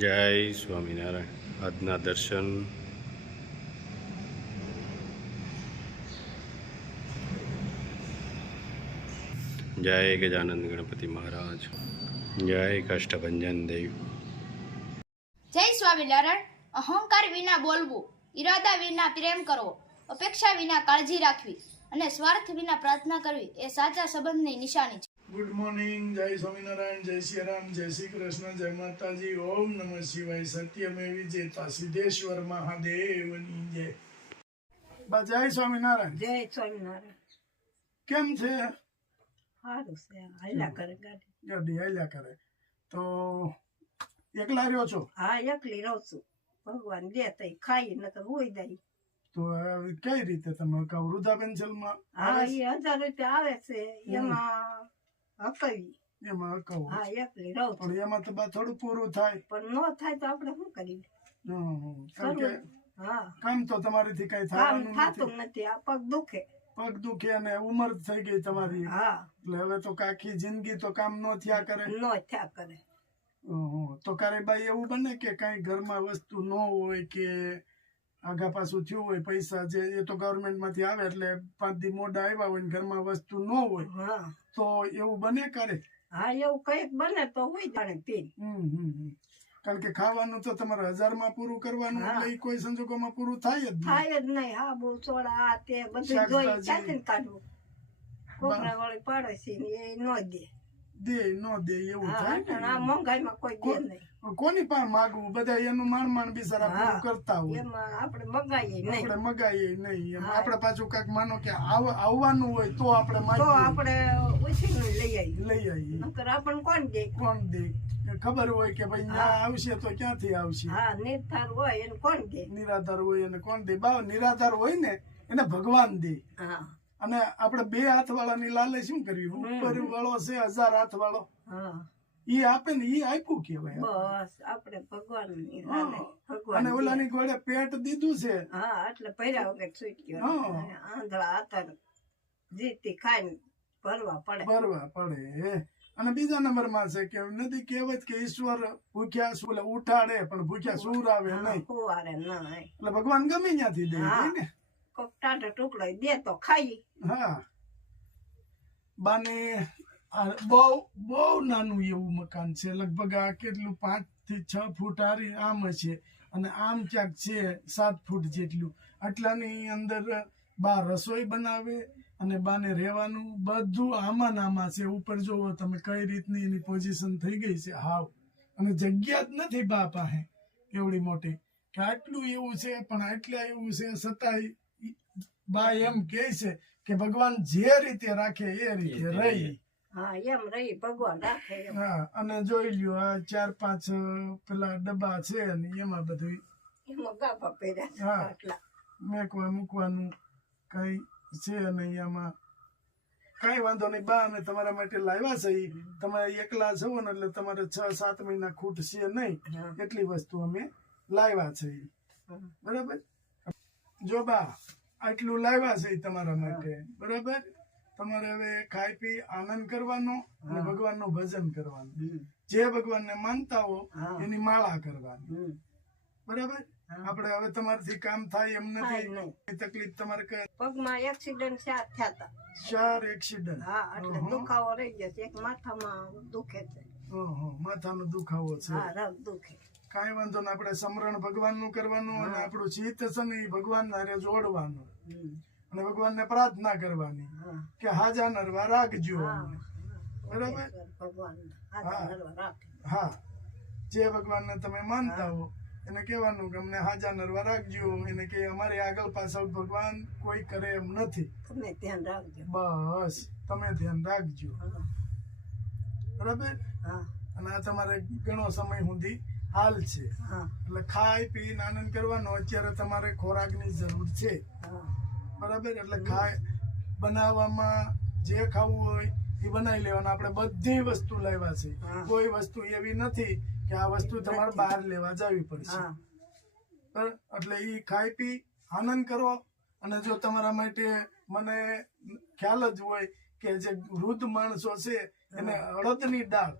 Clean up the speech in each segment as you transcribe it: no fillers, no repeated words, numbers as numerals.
જય સ્વામિનારાયણ. આજના દર્શન જય ગજાનંદ ગણપતિ મહારાજ, જય કષ્ટભંજન દેવ. જય સ્વામિનારાયણ. અહંકાર વિના બોલવું, ઈરાદા વિના પ્રેમ કરવો, અપેક્ષા વિના કાળજી રાખવી અને સ્વાર્થ વિના પ્રાર્થના કરવી એ સાચા સંબંધની નિશાની છે. Good morning. જય સ્વામિનારાયણ, જય શ્રી રામ, જય શ્રી કૃષ્ણ, જય માતાજી, ઓમ નમઃ શિવાય, સત્યમેવ જયતા, સિદ્ધેશ્વર મહાદેવની જય. બા જય સ્વામિનારાયણ. જય સ્વામિનારાયણ. કેમ છે? સારું છે, હાલ્યા કરે ગાડી. ગાડી હાલ્યા કરે. તો એકલા રહ્યો છો? હા, એકલી રહું છું. ભગવાન દે તઈ ખાઈ નકર હોઈ જાય. તો કઈ રીતે તમે વૃદ્ધા પેન્શનમાં? હા, એ 1000 રૂપિયા આવે છે એમાં હકવી. એમાં કહું. હા, એકલી રહું છું. પણ એમાં તો બા થોડું પૂરું થાય. પણ નો થાય તો આપણે શું કરીએ? કારણ કે હા, કામ તો તમારીથી કઈ કામ થવાનું થાતું નથી. નથી. આ પગ દુખે. પગ દુખે અને ઉંમર થઈ ગઈ તમારી. હા, એટલે હવે તો આખી જિંદગી તો કામ ન થયા કરે. નો થયા કરે. તો કારેબાઈ એવું બને કે કઈ ઘરમાં વસ્તુ ન હોય કે આગા પાછું થયું હોય, પૈસા જે એ તો ગવર્મેન્ટ માંથી આવે એટલે 5 દી મોડા આવ્યા હોય ને ઘરમાં વસ્તુ ન હોય હા, તો એવું બને કરે? હા, એવું કઈક બને તો હોય જાણે પી. કારણ કે ખાવાનું તો તમારે 1000 માં પૂરું કરવાનું, હા. એટલે ઈ કોઈ સંજોગોમાં પૂરું થાય જ નહીં. થાય જ નહીં. હા, બહુ સોડા આ તે બધું જોઈ શાકભાજી. ક્યાંથી કાઢવું? કોકરા વાળી પાડોશી ને એ નો દે. દે ન દે એવું હા, થાય અને આ ને. મોંઘાઈમાં કોઈ દે નહીં. કોની પાસે માગવું? બધા એનું માંડ બિચારા પૂરું કરતા હોય. એમાં આપણે મગાઈએ નહીં. આપણે મગાઈએ નહીં. એમ હા. આપણે પાછું કાંઈક માનો કે આવવાનું હોય તો આપણે તો માગીએ, આપણે ઓછીનું લઈ આવીએ. લઈ આવીએ. નકર આપણને કોણ દે? કોણ દે? ખબર હોય કે ભાઈ ત્યાં આવશે તો ક્યાંથી આવશે. હા, નિર્ધાર હોય એને કોણ દે? નિરાધાર હોય એને કોણ દે? બા નિરાધાર હોય ને એને ભગવાન દે. હા, અને આપણે 2 હાથ વાળાની લાલે શું કર્યું? ઉપર વાળો છે 1000 હાથ વાળો, હા, ઈ આપે ને ઈ આપ્યું કેવાય. બસ આપણે ભગવાનની હા. હાલે. ભગવાન અને દે. ઓલાની ઘોડે પેટ દીધું છે. હા, એટલે ભર્યા વગર છૂટ ગયો. હા. અને આંધળા આતર જીતી ખાઈને ભરવા પડે. ભરવા પડે. અને બીજા નંબરમાં છે કે નથી કહેવત કે ઈશ્વર ભૂખ્યા શું ઉઠાડે પણ ભૂખ્યા સુવરાવે નહીં. ફુવારે ના. એટલે ભગવાન ગમે ત્યાંથી દે ને. કોક ટાઢો ટુકડો દે તો ખાઈ. હા. બાને બહુ નાનું એવું મકાન છે, લગભગ આ કેટલું 5 થી 6 ફૂટ આરી આમ છે, અને આમ ક્યાંક છે 7 ફૂટ જેટલું. આટલાની અંદર બા રસોઈ બનાવે અને બાને રહેવાનું બધું આમાં નામાં છે. ઉપર જોવો તમે કઈ રીતની એની પોઝિશન થઈ ગઈ છે હાવ. અને જગ્યા જ નથી બા પાસે એવડી મોટી કે આટલું એવું છે, પણ આટલા એવું છે છતાંય બા એમ કે છે કે ભગવાન જે રીતે રાખે એ રીતે રહી. હા, એમ રહી ભગવાન રાખે એમ. હા. અને જોઈ લ્યો આ 4-5 પેલા ડબ્બા છે ને એમાં બધું એમાં ગાભા પહેર્યા છે હા. આટલા. મૂકવાનું કઈ છે નહીં. એમાં કઈ વાંધો નહીં બા, અમે તમારા માટે લાવ્યા છે. તમે એકલા છો ને એટલે તમારે 6-7 મહિના ખૂટ છે નહીં, હા. એટલી વસ્તુ અમે લાવ્યા છે. બરાબર? જો બા આટલું લાવ્યા છે તમારા માટે, બરાબર? તમારે હવે ખાઈ પી આનંદ કરવાનો અને ભગવાનનું ભજન કરવાનું. જે ભગવાનને માનતા હો એની માળા કરવાની. બરાબર? આપણે હવે તમારાથી કામ થાય એમ થાય નથી. નહીં. તકલીફ તમારે કઈ? પગમાં એક્સિડન્ટ થયા હતા. 4 એક્સિડન્ટ. હા, એટલે દુખાવો રહી ગયો છે. એક માથામાં દુખે છે. માથાનો દુખાવો છે. હા, રગ દુખે. કાંઈ વાંધો ને, આપણે સમરણ ભગવાનનું કરવાનું અને આપણું ચિત્ત છે ને એ ભગવાન હારે જોડવાનું અને ભગવાનને પ્રાર્થના કરવાની કે હાજા નરવા રાખજો. બરાબર? ભગવાન હાથમાં નરવા રાખે. હા. જે ભગવાનને તમે માનતા હો એને કહેવાનું કે અમને હાજા નરવા રાખજો. એને કે અમારે આગળ પાછળ ભગવાન કોઈ કરે એમ નથી. તમે ધ્યાન રાખજો. બસ તમે ધ્યાન રાખજો. હા, બરાબર? હા, અને આ તમારે ઘણો સમય સુધી હાલ છે. હા, એટલે ખાઈ પીને આનંદ કરવાનો. અત્યારે તમારે ખોરાકની જરૂર છે. હા. બરાબર? એટલે બનાવવામાં જે ખાવું હોય એ બનાવી લેવાનું. આપણે બધી વસ્તુ લાવ્યા છે. કોઈ વસ્તુ એવી નથી કે આ વસ્તુ તમારે બહાર લેવા જવી પડશે. હા. બરાબર? એટલે એ ખાઈ પી આનંદ કરો. અને જો તમારા માટે મને ખ્યાલ જ હોય કે જે વૃદ્ધ માણસો છે એને અડદની દાળ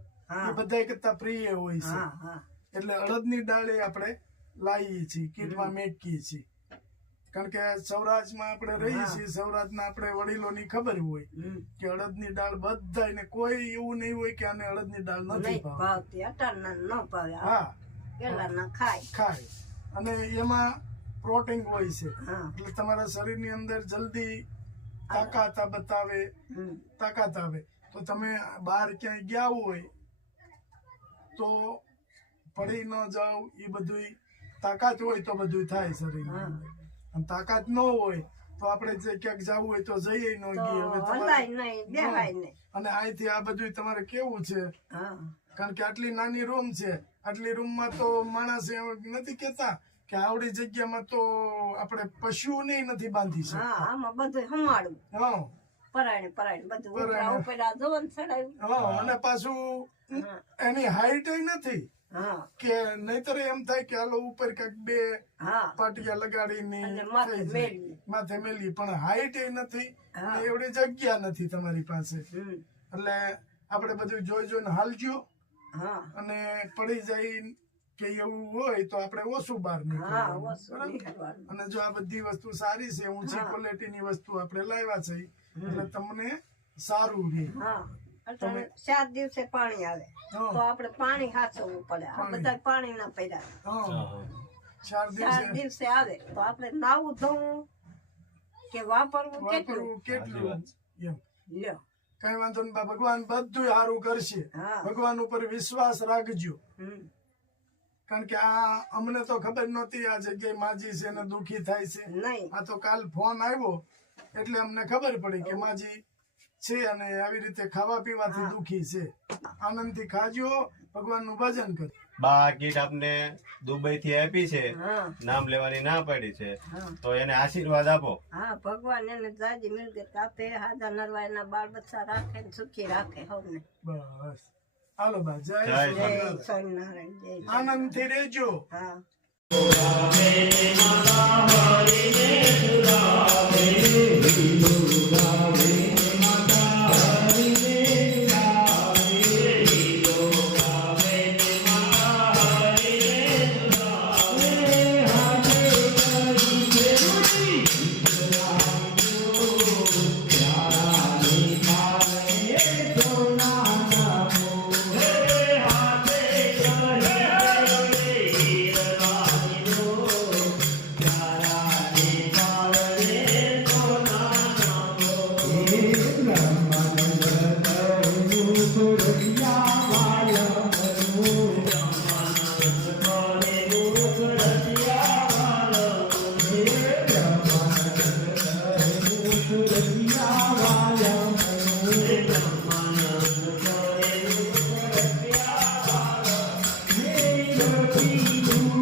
એ બધા કરતા પ્રિય હોય છે. એટલે અડદની દાળ એ આપણે લાવીએ છીએ, કીટમાં મેકીએ છીએ. કારણ કે સૌરાષ્ટ્રમાં આપણે રહીએ છીએ, સૌરાષ્ટ્રના આપણે વડીલોની ખબર હોય કે અડદની દાળ બધાને કોઈ એવું નહીં હોય કે આને અડદની દાળ નથી નહીં ભાવતી. ભાવતી અટારના ન ભાવે હા, પેલાના ખાય અને એમાં પ્રોટીન હોય છે, હા એટલે તમારા શરીરની અંદર જલ્દી તાકાત આવે. તો તમે બહાર ક્યાંય ગયા હોય તો પડી ન જાવ, એ બધું તાકાત હોય તો બધું થાય શરીરમાં. અને તાકાત ન હોય તો આપણે જે ક્યાંક જવું હોય તો જઈએ ન ગઈએ. હવે હલાય નહીં બેહાય નહીં. અને અહીંથી આ બધું તમારે કેવું છે, હા કારણ કે આટલી નાની રૂમ છે, આટલી રૂમમાં તો માણસ નથી કેતા કે આવડી જગ્યામાં તો આપણે પશુઓને નથી બાંધી શકતા. હા આમાં બધું હમાડું હા, પરાણે બધું ઉપર આ જોન ચડાવ્યું. હા, અને પાછું એની હાઈટ નથી હા કે નહીતર એમ થાય કે હાલો ઉપર કઈક બે હા પાટિયા લગાડીને અને માથે થઈ જાય. મેળવી. માથે મેલી, પણ હાઈટ નથી હા. અને એવડી જગ્યા નથી તમારી પાસે. હમ. એટલે આપણે બધું જોઈને હાલજો. હા અને પડી જાય કે એવું હોય તો આપણે ઓછું બહાર હા નીકળવાનું. ઓછું બરાબર? નીકળવાનું. અને જો આ બધી વસ્તુ સારી છે, ઊંચી હા. ક્વોલિટીની વસ્તુ આપણે લાવ્યા છે, એટલે તમને સારું રહે. હા એટલે 7 દિવસે પાણી આવે હા. તો આપણે પાણી હાચવવું પડે. આ પાણી. બધા પાણી ના પડ્યા. હા, 4 4 દિવસે દિવસે આવે તો આપણે નાવું ધોવું કે વાપરવું કેટલું વાપરવું કેટલું એમ. લ્યો. કઈ વાંધો નહીં બા, ભગવાન બધું સારું કરશે. હા ભગવાન ઉપર વિશ્વાસ રાખજો. હમ. કારણ કે આ અમને તો ખબર નહોતી આ જગ્યાએ માજી છે ને દુખી થાય છે. નહીં આ તો કાલ ફોન આવ્યો એટલે અમને ખબર પડી કે માજી છે અને આવી રીતે ખાવા પીવાથી દુખી છે. આનંદથી ખાજો, ભગવાનનું ભજન કરજો. બા કીટ આપને દુબઈ થી આપી છે, હા નામ લેવાની ના પડી છે, હા તો એને આશીર્વાદ આપો. હા ભગવાન એને જાજી મિલકત આપે, હાજા નરવા એના બાળ બચ્ચા રાખે ને સુખી રાખે સૌને. બસ હાલો બા, જય જય જય સ્વામિનારાયણ. સ્વામિનારાયણ જય આનંદથી રહેજો. હા Thank you.